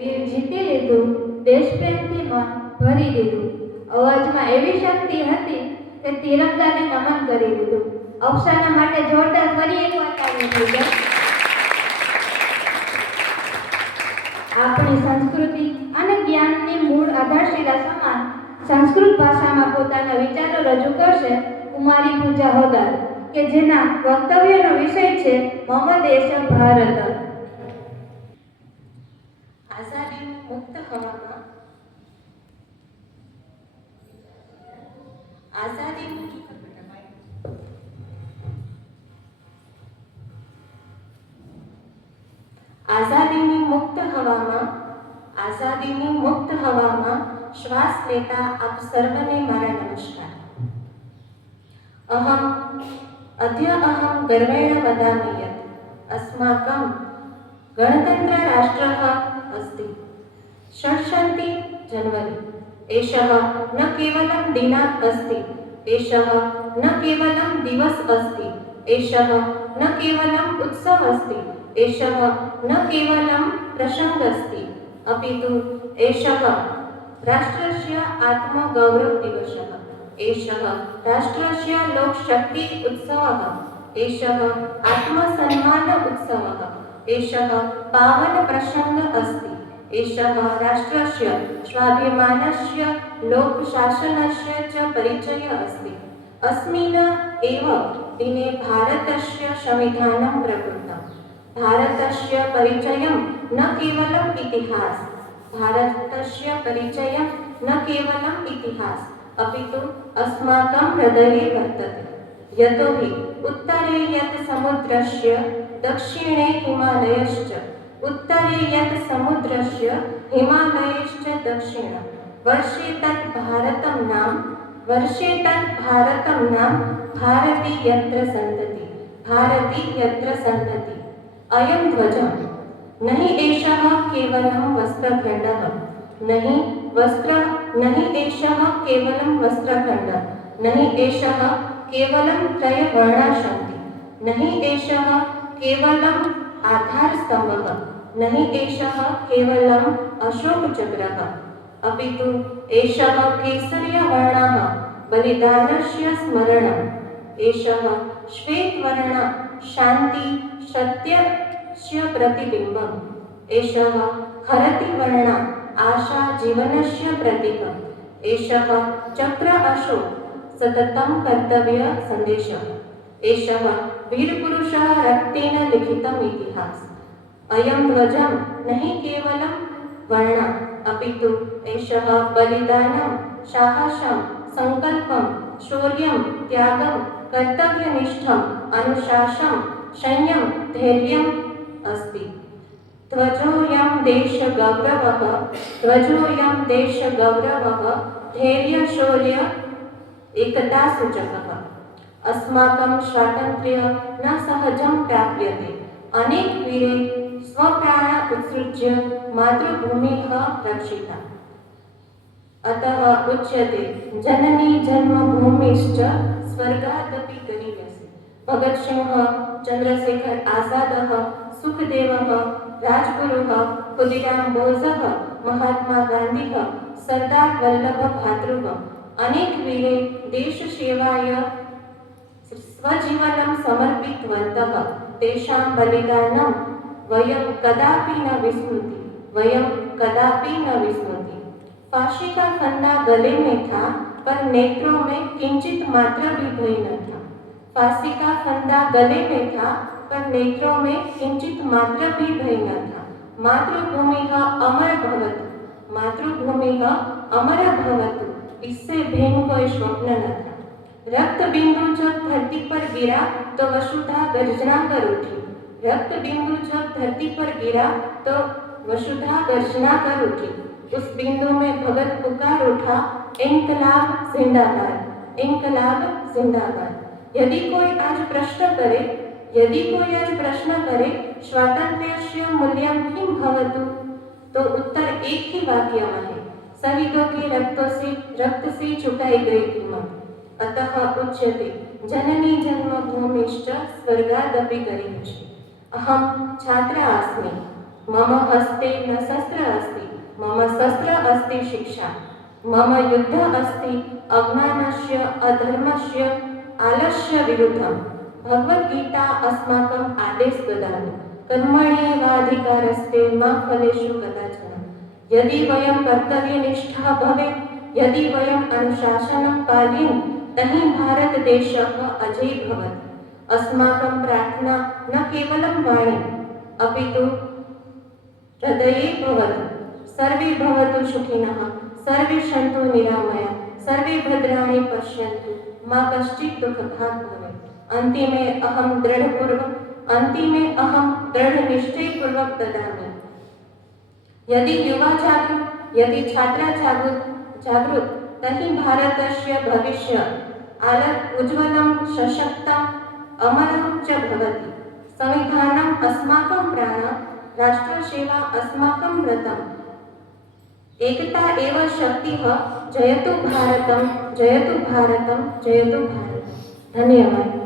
વીર જીતી લીધું, દેશપ્રેમથી મન ભરી દીધું. અવાજમાં એવી શક્તિ હતી કે તિરંગાને નમન કરી દીધું. અફસાના માટે જોરદાર ફરી એક વાર તાળીઓ થઈ જાય. આપણી સંસ્કૃતિ અને જ્ઞાનની મૂળ આધારશિલા સમાન સંસ્કૃત ભાષામાં પોતાના વિચારો રજૂ કરશે કુમારી પૂજા હોદાર, કે જેના વક્તવ્યનો વિષય છે મમ દેશ ભારત. આઝાદી મુક્ત હવામાં આઝાદીની મુક્ત હવામાં શ્વાસ લેતા આપ સર્વને મારા નમસ્કાર. અહમ ગર્વેણ વદામિ યત અસ્માકં ગણતંત્ર રાષ્ટ્રઃ અસ્તિ. षष्ठी जनवरी. एषः न केवलं दिनात् अस्ति, एषः न केवलं दिवस अस्ति, एषः न केवलं उत्सव अस्ति, एषः न केवलं प्रसंग अस्ति, अपितु एषः राष्ट्रस्य आत्मगौरव दिवसः, एषः राष्ट्रस्य लोकशक्ति उत्सवः, एषः आत्मसन्मान उत्सवः, एषः पावन प्रसंग अस्ति, एषः राष्ट्रस्य स्वाभिमानस्य लोकशासनस्य च परिचयः अस्ति. अस्मिन् एव दिने भारतस्य संविधानं प्रवृत्तं. भारतस्य परिचयं न केवलम् इतिहास, भारतस्य परिचयं न केवलम् इतिहास, अपितु अस्माकं हृदये वर्तते. यतोहि उत्तरे यत् समुद्रस्य दक्षिणे हिमालयश्च, उत्तरे यत् समुद्रस्य हिमालयश्च दक्षिण, वर्षे तत् भारतं नाम भारती यत्र सन्तति, भारती यत्र सन्तति. अयं ध्वजः नहि एषः केवलं वस्त्रखण्डः, नहि एषः केवलं वस्त्रखण्डः, नहि एषः केवलं त्रयवर्णाः सन्ति, नहि एषः केवलम् आधारस्तम्भः, नहि एषः केवलम् अशोकचक्रः, अपितु एषः केसरीयवर्णः बलिदानस्य स्मरणम्, एषः श्वेतवर्णः शान्ति सत्यस्य प्रतिबिम्बम्, एषः हरतिवर्णः आशा जीवनस्य प्रतीकम्, एषः चक्र अशोक सततं कर्तव्य सन्देशः, एषः वीरपुरुषः रक्तेन लिखितम् इतिहास. अयं ध्वजं नहि केवलं वर्णः, अपितु एषः बलिदानं, साहसं, संकल्पं, शौर्यं, त्यागं, कर्तव्यनिष्ठम्, अनुशासनं, संयम, धैर्यम् अस्ति. ध्वजोऽयं देशगौरवः, धैर्य, शौर्य, एकता सूचकः. अस्माकं स्वातन्त्र्यं न सहजं प्राप्यते. अनेक वीरे स्वप्राण उत्सृज्य मातृभूमिः रक्षिता. अतः उच्यते जननी जन्मभूमिश्च स्वर्गादपि गरीयसी. भगत सिंह, चंद्रशेखर आजादः, सुखदेवः, राजगुरुः, खुदीराम बोसः, महात्मा गान्धीः, सरदार वल्लभ भातृः अनेक वीरे देश सेवाय स्वजीवनं समर्पितवन्तः. तेषां बलिदानं वयं कदापि न विस्मृति. फांसी का फंदा गले में था, पर नेत्रों में किंचित मात्र भी भय न था. फांसी का फंदा गले में था, पर नेत्रों में किंचित मात्र भी भय न था. मातृभूमिः अमर भवतु, इससे भिन्न कोई स्वप्न न था. रक्त बिंदु जब धरती पर गिरा तो वसुधा गर्जना कर उठी. रक्त बिंदु जब धरती पर गिरा तो वसुधा गर्जना कर उठी. उस बिंदु में भगत पुकार उठा, इंकलाब जिंदाबाद, इंकलाब जिंदाबाद. यदि कोई आज प्रश्न करे स्वातंत्र्यस्य मूल्यं किं भवतु, तो उत्तर एक ही वाक्य में है, शहीदों के रक्त से चुकाई गई कीमत. अतः उच्यते जननी जन्मभूमिश्च स्वर्गादपि गरीयसी. अहं छात्रा अस्मि, मम हस्ते न शस्त्र अस्ति, अस्ति शिक्षा मम युद्ध अस्ति अज्ञानस्य अधर्मस्य आलस्य विरुद्धं भगवद्गीता अस्माकम् आदेश ददाति कर्मण्येवाधिकारस्ते मा फलेषु कदाचन यदि वयं कर्तव्यनिष्ठः भवेत् यदि वयम् अनुशासनं पालयेम तर्हि भारतदेशः अजयी भवति अस्माकं प्रार्थना न केवलं वाणी अपि तु हृदये भवतु सर्वे भवन्तु सुखिनः सर्वे सन्तु निरामया सर्वे भद्राणि पश्यन्तु मा कश्चित् दुःखभाग् भवेत् अन्तिमे अहं दृढनिश्चयपूर्वक ददामि यदि युवा जागृत यदि छात्रा जागृत तर्हि भारतस्य भविष्य आलोक उज्ज्वलं सशक्तम् अमरं च भवति संविधानम् अस्माकं प्राणः राष्ट्रसेवा अस्माकं व्रतम् एकता एव शक्तिः जयतु भारतं जयतु भारतं जयतु भारतम् धन्यवाद।